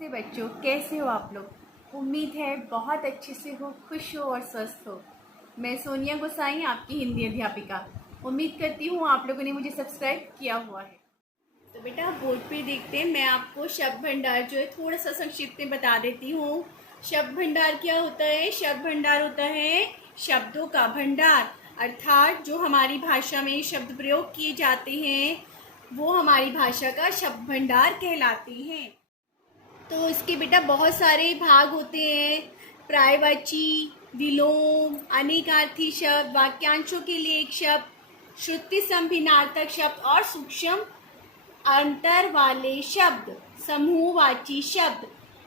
नमस्ते बच्चों, कैसे हो आप लोग। उम्मीद है बहुत अच्छे से हो, खुश हो और स्वस्थ हो। मैं सोनिया गोसाई, आपकी हिंदी अध्यापिका। उम्मीद करती हूँ आप लोगों ने मुझे सब्सक्राइब किया हुआ है। तो बेटा बोर्ड पे देखते हैं, मैं आपको शब्द भंडार जो है थोड़ा सा संक्षिप्त में बता देती हूँ। शब्द भंडार क्या होता है? शब्द भंडार होता है शब्दों का भंडार, अर्थात जो हमारी भाषा में शब्द प्रयोग किए जाते हैं वो हमारी भाषा का शब्द भंडार कहलाते हैं। तो इसके बेटा बहुत सारे भाग होते हैं। पर्यायवाची, विलोम, अनेकार्थी शब्द, वाक्यांशों के लिए एक शब्द, श्रुति संभिन्नार्थक शब्द और सूक्ष्म अंतर वाले शब्द, समूहवाची शब्द।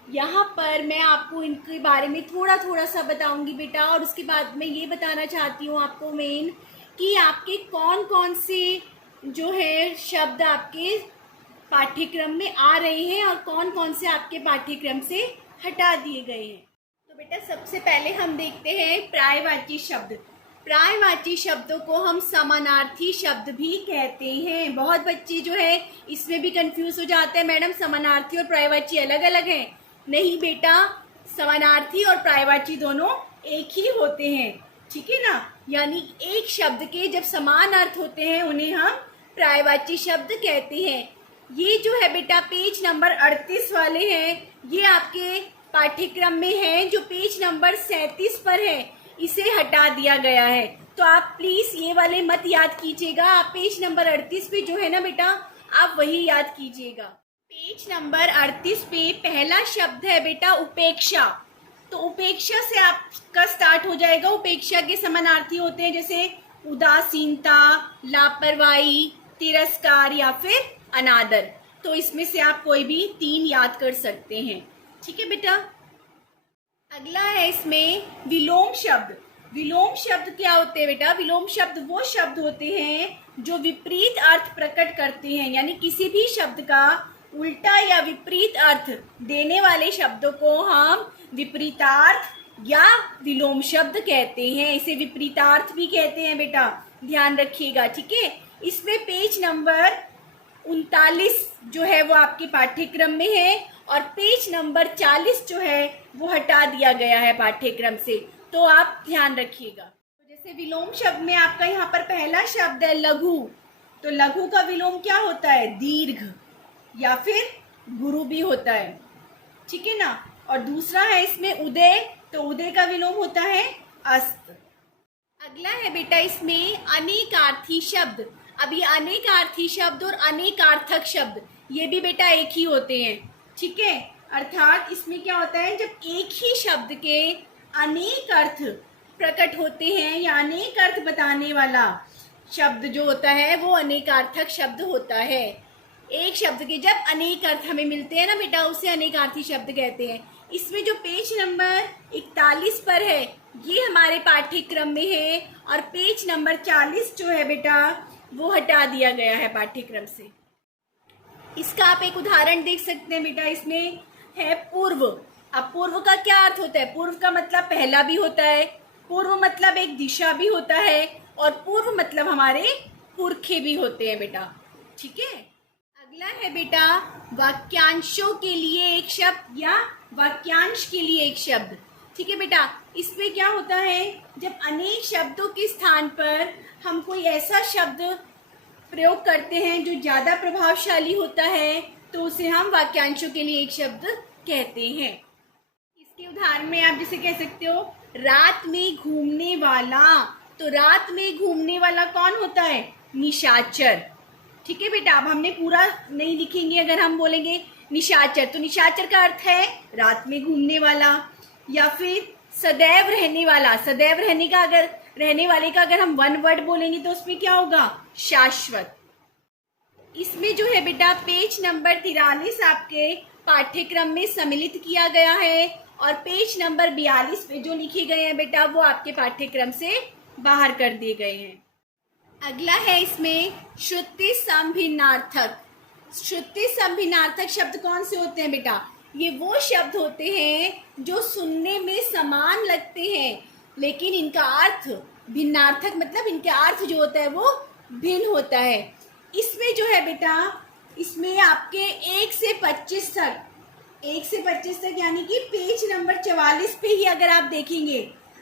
यहाँ पर मैं आपको इनके बारे में थोड़ा थोड़ा सा बताऊंगी बेटा, और उसके बाद मैं ये बताना चाहती हूँ आपको मेन कि आपके कौन कौन से जो है शब्द आपके पाठ्यक्रम में आ रहे हैं और कौन कौन से आपके पाठ्यक्रम से हटा दिए गए हैं। तो बेटा सबसे पहले हम देखते हैं पर्यायवाची शब्द। पर्यायवाची शब्दों को हम समानार्थी शब्द भी कहते हैं। बहुत बच्चे जो है इसमें भी कंफ्यूज हो जाते हैं, मैडम समानार्थी और पर्यायवाची अलग अलग हैं। नहीं बेटा, समानार्थी और पर्यायवाची दोनों एक ही होते हैं, ठीक है ना। यानी एक शब्द के जब समान अर्थ होते हैं उन्हें हम पर्यायवाची शब्द कहते हैं। ये जो है बेटा पेज नंबर 38 वाले हैं, ये आपके पाठ्यक्रम में है। जो पेज नंबर 37 पर है इसे हटा दिया गया है, तो आप प्लीज ये वाले मत याद कीजिएगा। आप पेज नंबर 38 पे जो है ना बेटा, आप वही याद कीजिएगा। पेज नंबर 38 पे पहला शब्द है बेटा उपेक्षा। तो उपेक्षा से आपका स्टार्ट हो जाएगा। उपेक्षा के समानार्थी होते हैं जैसे उदासीनता, लापरवाही, तिरस्कार या फिर अनादर। तो इसमें से आप कोई भी 3 याद कर सकते हैं, ठीक है बेटा। अगला है इसमें विलोम शब्द। विलोम शब्द क्या होते हैं बेटा? विलोम शब्द वो शब्द होते हैं जो विपरीत अर्थ प्रकट करते हैं, यानी किसी भी शब्द का उल्टा या विपरीत अर्थ देने वाले शब्दों को हम विपरीतार्थ या विलोम शब्द कहते हैं। इसे विपरीतार्थ भी कहते हैं बेटा, ध्यान रखिएगा, ठीक है। इसमें पेज नंबर 39 जो है वो आपके पाठ्यक्रम में है और पेज नंबर 40 जो है वो हटा दिया गया है पाठ्यक्रम से, तो आप ध्यान रखिएगा। तो जैसे विलोम शब्द में आपका यहाँ पर पहला शब्द है लघु, तो लघु का विलोम क्या होता है? दीर्घ या फिर गुरु भी होता है, ठीक है ना। और दूसरा है इसमें उदय, तो उदय का विलोम होता है अस्त। अगला है बेटा इसमें अनेकार्थी शब्द। अब ये अनेकार्थी शब्द और अनेकार्थक शब्द ये भी बेटा एक ही होते हैं, ठीक है। अर्थात इसमें क्या होता है, जब एक ही शब्द के अनेक अर्थ प्रकट होते हैं या अनेक अर्थ बताने वाला शब्द जो होता है वो अनेकार्थक शब्द होता है। एक शब्द के जब अनेक अर्थ हमें मिलते हैं ना बेटा, उसे अनेकार्थी शब्द कहते हैं। इसमें जो पेज नंबर 41 पर है ये हमारे पाठ्यक्रम में है और पेज नंबर 40 जो है बेटा वो हटा दिया गया है पाठ्यक्रम से। इसका आप एक उदाहरण देख सकते हैं बेटा, इसमें है पूर्व। अब पूर्व का क्या अर्थ होता है? पूर्व का मतलब पहला भी होता है, पूर्व मतलब एक दिशा भी होता है और पूर्व मतलब हमारे पुरखे भी होते हैं बेटा, ठीक है। अगला है बेटा वाक्यांशों के लिए एक शब्द या वाक्यांश के लिए एक शब्द, ठीक है बेटा। इसमें क्या होता है, जब अनेक शब्दों के स्थान पर हम कोई ऐसा शब्द प्रयोग करते हैं जो ज्यादा प्रभावशाली होता है तो उसे हम वाक्यांशों के लिए एक शब्द कहते हैं। इसके उदाहरण में आप जैसे कह सकते हो रात में घूमने वाला। तो रात में घूमने वाला कौन होता है? निशाचर, ठीक है बेटा। अब हमने पूरा नहीं लिखेंगे, अगर हम बोलेंगे निशाचर तो निशाचर का अर्थ है रात में घूमने वाला। या फिर सदैव रहने वाला, सदैव रहने वाले का अगर हम 1 वर्ड बोलेंगे तो उसमें क्या होगा? शाश्वत। इसमें जो है बेटा पेज नंबर 43 आपके पाठ्यक्रम में सम्मिलित किया गया है और पेज नंबर 42 पे जो लिखे गए हैं बेटा वो आपके पाठ्यक्रम से बाहर कर दिए गए हैं। अगला है इसमें श्रुति संभिन्नार्थक। श्रुति संभिन्नार्थक शब्द कौन से होते हैं बेटा? ये वो शब्द होते हैं जो सुनने में समान लगते हैं लेकिन इनका अर्थ भिन्नार्थक, मतलब इनका अर्थ जो होता है वो भिन्न होता है। इसमें जो है बेटा, इसमें आपके 1 से 25 तक 1 से 25 तक, यानी कि पेज नंबर 44 पे ही अगर आप देखेंगे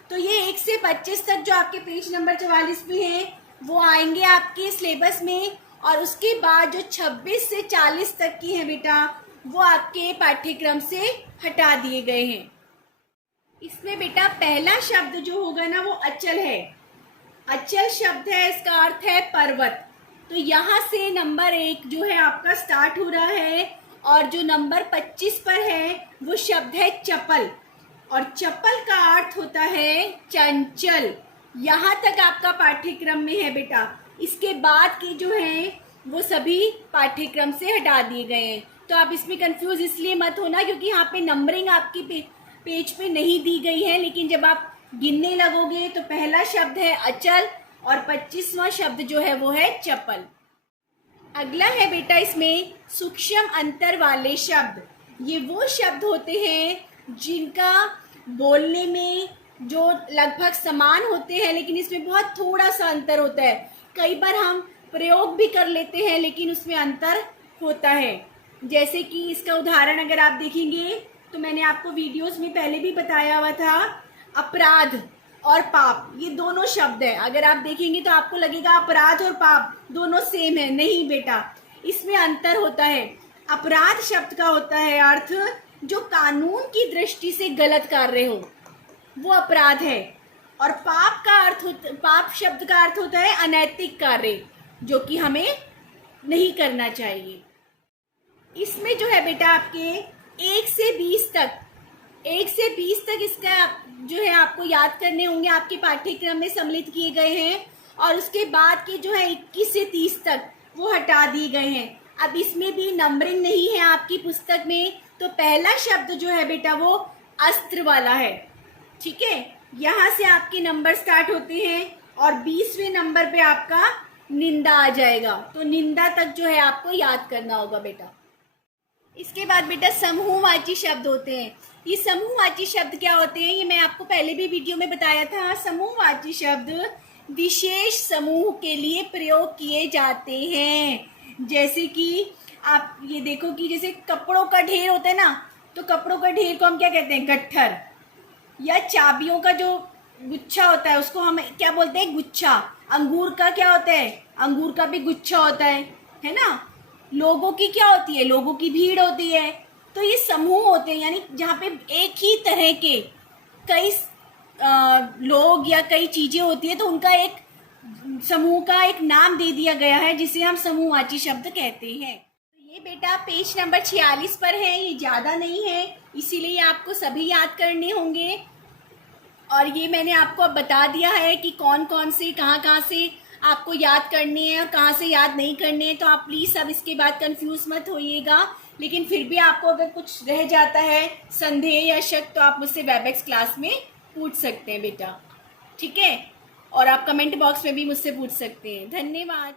तो ये 1 से 25 तक जो आपके पेज नंबर 44 पे हैं वो आएंगे आपके सिलेबस में। और उसके बाद जो 26 से 40 तक की है बेटा वो आपके पाठ्यक्रम से हटा दिए गए हैं। इसमें बेटा पहला शब्द जो होगा ना वो अचल है। अचल शब्द है, इसका अर्थ है पर्वत। तो यहाँ से नंबर 1 जो है आपका स्टार्ट हो रहा है और जो नंबर 25 पर है वो शब्द है चपल। और चपल का अर्थ होता है चंचल। यहाँ तक आपका पाठ्यक्रम में है बेटा। इसके बाद के जो हैं वो सभी पाठ्यक्रम से हटा दिए गए हैं। तो आप इसमें कंफ्यूज इसलिए मत होना क्योंकि यहाँ पे नंबरिंग आपकी पेज पे नहीं दी गई है, लेकिन जब आप गिनने लगोगे तो पहला शब्द है अचल और 25वां शब्द जो है वो है चपल। अगला है बेटा इसमें सूक्ष्म अंतर वाले शब्द। ये वो शब्द होते हैं जिनका बोलने में जो लगभग समान होते हैं लेकिन इसमें बहुत थोड़ा सा अंतर होता है। कई बार हम प्रयोग भी कर लेते हैं लेकिन उसमें अंतर होता है। जैसे कि इसका उदाहरण अगर आप देखेंगे तो मैंने आपको वीडियोस में पहले भी बताया हुआ था, अपराध और पाप ये दोनों शब्द हैं। अगर आप देखेंगे तो आपको लगेगा अपराध और पाप दोनों सेम है, नहीं बेटा, इसमें अंतर होता है। अपराध शब्द का होता है अर्थ जो कानून की दृष्टि से गलत कार्य हो, वो अपराध है। और पाप शब्द का अर्थ होता है अनैतिक कार्य जो कि हमें नहीं करना चाहिए। इसमें जो है बेटा आपके 1 से 20 तक इसका जो है आपको याद करने होंगे, आपके पाठ्यक्रम में सम्मिलित किए गए हैं। और उसके बाद के जो है 21 से 30 तक वो हटा दिए गए हैं। अब इसमें भी नंबरिंग नहीं है आपकी पुस्तक में, तो पहला शब्द जो है बेटा वो अस्त्र वाला है। ठीक है, यहाँ से आपके नंबर स्टार्ट होते हैं और 20वें नंबर पे आपका निंदा आ जाएगा। तो निंदा तक जो है आपको याद करना होगा बेटा। इसके बाद बेटा समूहवाची शब्द होते हैं। ये समूहवाची शब्द क्या होते हैं ये मैं आपको पहले भी वीडियो में बताया था। समूहवाची शब्द विशेष समूह के लिए प्रयोग किए जाते हैं। जैसे कि आप ये देखो कि जैसे कपड़ों का ढेर होता है ना, तो कपड़ों का ढेर को हम क्या कहते हैं, गट्ठर। या चाबियों का जो गुच्छा होता है उसको हम क्या बोलते हैं, गुच्छा। अंगूर का क्या होता है, अंगूर का भी गुच्छा होता है ना। लोगों की क्या होती है, लोगों की भीड़ होती है। तो ये समूह होते हैं, यानी जहाँ पे एक ही तरह के कई लोग या कई चीजें होती है तो उनका एक समूह का एक नाम दे दिया गया है जिसे हम समूहवाची शब्द कहते हैं। तो ये बेटा पेज नंबर 46 पर है, ये ज्यादा नहीं है इसीलिए आपको सभी याद करने होंगे। और ये मैंने आपको अब बता दिया है कि कौन कौन से कहाँ से आपको याद करने हैं और कहाँ से याद नहीं करने हैं। तो आप प्लीज़ अब इसके बाद कंफ्यूज मत होइएगा। लेकिन फिर भी आपको अगर कुछ रह जाता है संदेह या शक तो आप मुझसे वेबएक्स क्लास में पूछ सकते हैं बेटा। ठीक है, और आप कमेंट बॉक्स में भी मुझसे पूछ सकते हैं। धन्यवाद।